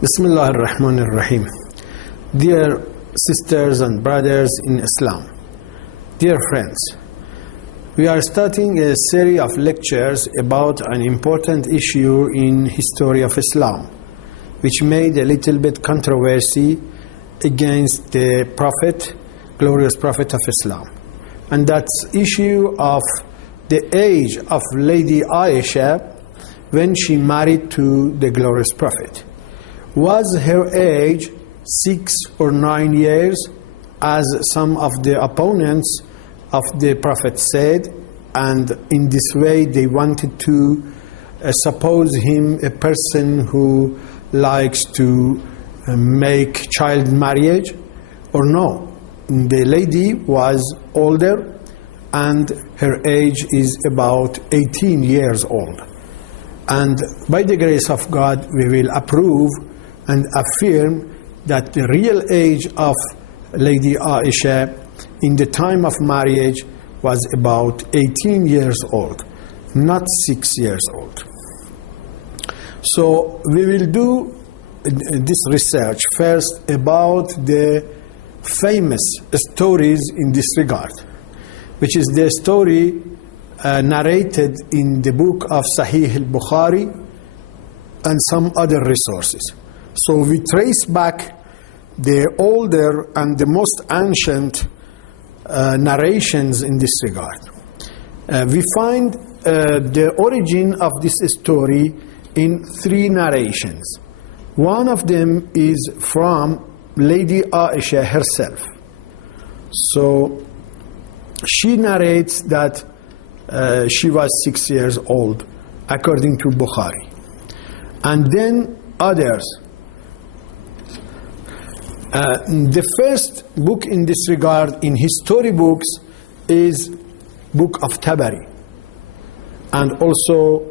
Bismillah ar-Rahman ar-Rahim. Dear sisters and brothers in Islam, dear friends, we are starting a series of lectures about an important issue in history of Islam, which made a little bit controversy against the Prophet, glorious Prophet of Islam. And that's issue of the age of Lady Ayesha when she married to the glorious Prophet. Was her age 6 or 9 years, as some of the opponents of the Prophet said, and in this way they wanted to suppose him a person who likes to make child marriage, or no? The lady was older and her age is about 18 years old. And by the grace of God we will approve and affirm that the real age of Lady Ayesha in the time of marriage was about 18 years old, not 6 years old. So we will do this research first about the famous stories in this regard, which is the story narrated in the book of Sahih al-Bukhari and some other resources. So we trace back the older and the most ancient narrations in this regard. We find the origin of this story in 3 narrations. One of them is from Lady Ayesha herself. So she narrates that she was 6 years old, according to Bukhari. And then others. The first book in this regard in history books is book of Tabari, and also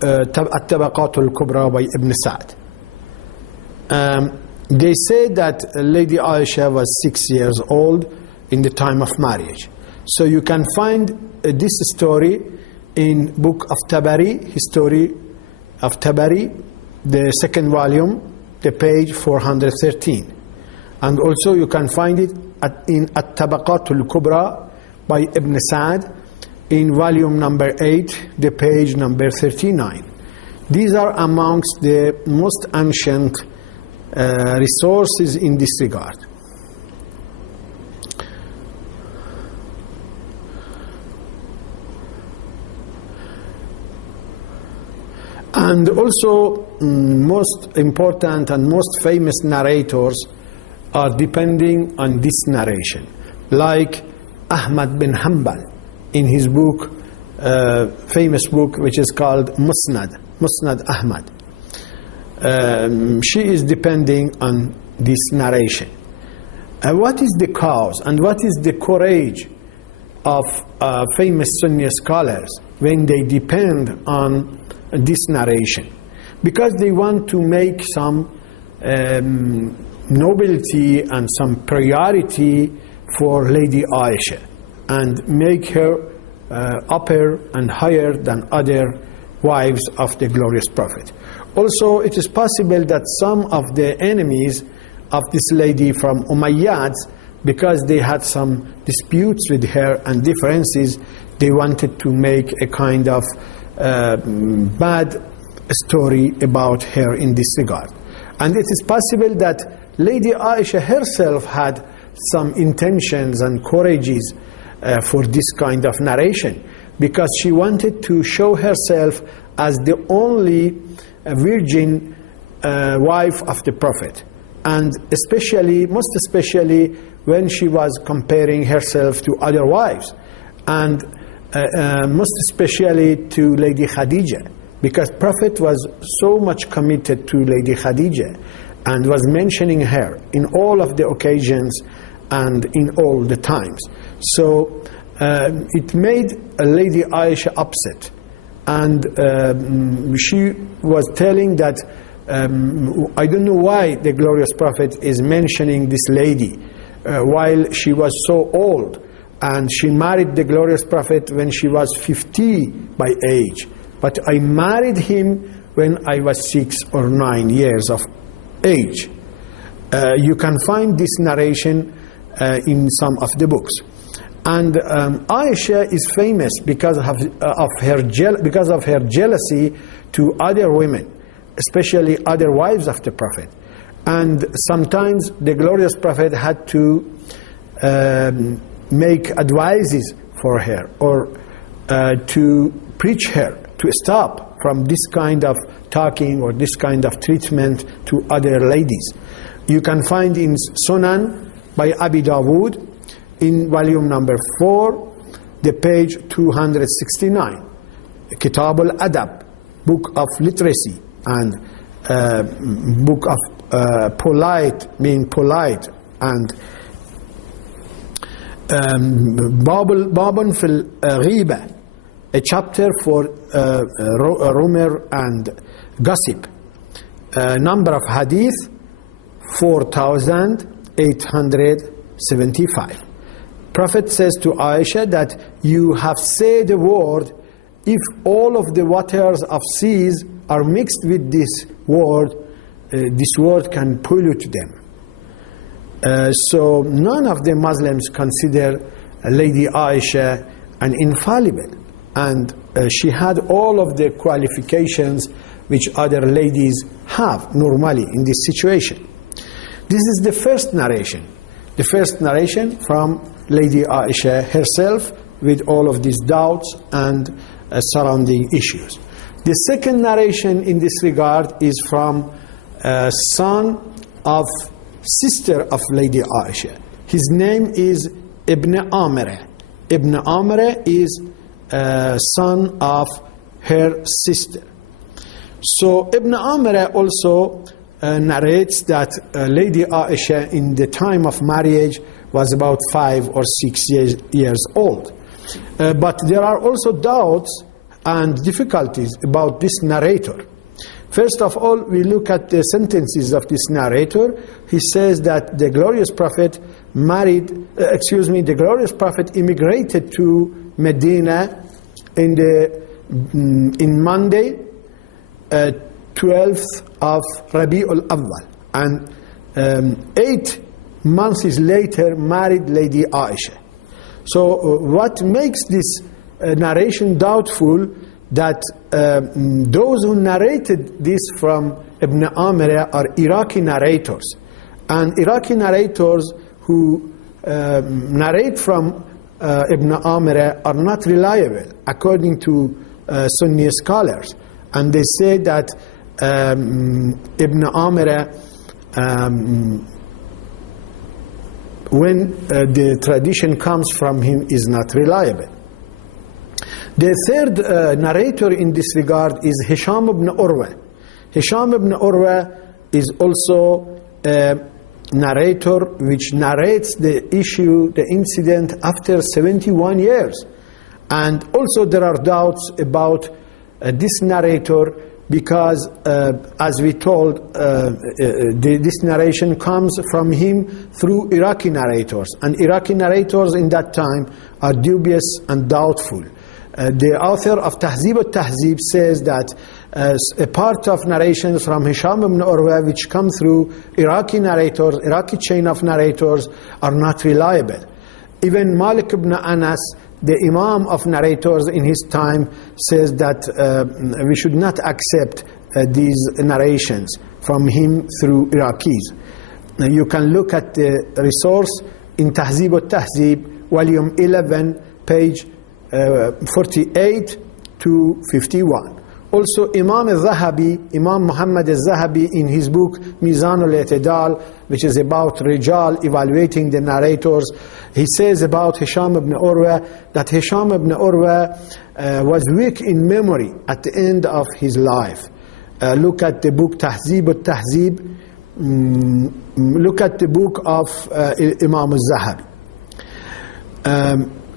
At-Tabaqat al-Kubra by Ibn Sa'd. They say that Lady Ayesha was 6 years old in the time of marriage. So you can find this story in book of Tabari, History of Tabari, the 2nd volume, the page 413. And also you can find it in At-Tabaqat al-Kubra by Ibn Sa'd in volume number 8, the page number 39. These are amongst the most ancient resources in this regard. And also most important and most famous narrators are depending on this narration, like Ahmad bin Hanbal in his book, famous book which is called Musnad Ahmad. She is depending on this narration. What is the cause and what is the courage of famous Sunni scholars when they depend on this narration? Because they want to make some nobility and some priority for Lady Ayesha and make her upper and higher than other wives of the glorious Prophet. Also, it is possible that some of the enemies of this lady from Umayyads, because they had some disputes with her and differences, they wanted to make a kind of bad story about her in this regard. And it is possible that Lady Ayesha herself had some intentions and courages for this kind of narration, because she wanted to show herself as the only virgin wife of the Prophet, and especially, most especially, when she was comparing herself to other wives, and most especially to Lady Khadija, because Prophet was so much committed to Lady Khadija and was mentioning her in all of the occasions and in all the times. So it made Lady Ayesha upset, and she was telling that I don't know why the glorious Prophet is mentioning this lady while she was so old, and she married the glorious Prophet when she was 50 by age, but I married him when I was 6 or 9 years of age. You can find this narration in some of the books. And Ayesha is famous because of her jealousy to other women, especially other wives of the Prophet. And sometimes the glorious Prophet had to make advices for her, or to preach her to stop from this kind of talking or this kind of treatment to other ladies. You can find in Sunan by Abi Dawood, in volume number 4, the page 269, Kitab al-Adab, book of literacy, and book of polite, being polite, and Babun fil Ghiba, a chapter for rumor and gossip. Number of hadith 4,875. Prophet says to Ayesha that you have said a word, if all of the waters of seas are mixed with this word can pollute them. So none of the Muslims consider Lady Ayesha an infallible, and she had all of the qualifications which other ladies have normally in this situation. This is the first narration from Lady Ayesha herself, with all of these doubts and surrounding issues. The second narration in this regard is from son of sister of Lady Ayesha. His name is Ibn Amr. Ibn Amr is son of her sister. So Ibn Amr also narrates that Lady Ayesha in the time of marriage was about 5 or 6 years old. But there are also doubts and difficulties about this narrator. First of all, we look at the sentences of this narrator. He says that the glorious Prophet the glorious Prophet immigrated to Medina in Monday, 12th of Rabi'ul Awwal, and 8 months later married Lady Ayesha. So what makes this narration doubtful, that those who narrated this from Ibn Amr are Iraqi narrators, and Iraqi narrators who narrate from Ibn Amr are not reliable according to Sunni scholars, and they say that Ibn Amr, when the tradition comes from him, is not reliable. The third narrator in this regard is Hisham ibn Urwa. Hisham ibn Urwa is also a narrator which narrates the issue, the incident, after 71 years. And also there are doubts about this narrator, because as we told, this narration comes from him through Iraqi narrators, and Iraqi narrators in that time are dubious and doubtful. The author of Tahzib al-Tahzib says that a part of narrations from Hisham ibn Urwa which come through Iraqi narrators, Iraqi chain of narrators, are not reliable. Even Malik ibn Anas, the Imam of narrators in his time, says that we should not accept these narrations from him through Iraqis. Now you can look at the resource in Tahzib al-Tahzib, volume 11, page 48 to 51. Also Imam al-Zahabi, Imam Muhammad al-Zahabi, in his book Mizan al-I'tidal, which is about Rijal, evaluating the narrators, he says about Hisham ibn Urwa that Hisham ibn Urwa was weak in memory at the end of his life. Look at the book Tahzib al-Tahzib, look at the book of Imam al-Zahabi.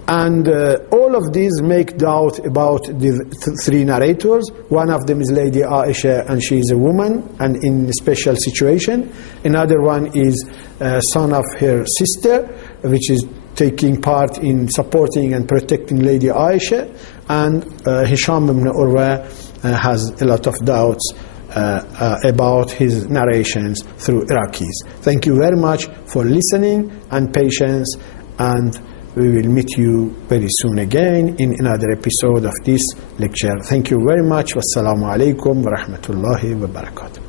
And all of these make doubt about the three narrators. One of them is Lady Ayesha, and she is a woman and in a special situation. Another one is son of her sister, which is taking part in supporting and protecting Lady Ayesha. And Hisham ibn Urwa has a lot of doubts about his narrations through Iraqis. Thank you very much for listening and patience, and we will meet you very soon again in another episode of this lecture. Thank you very much. Wassalamu alaikum wa rahmatullahi wa barakatuh.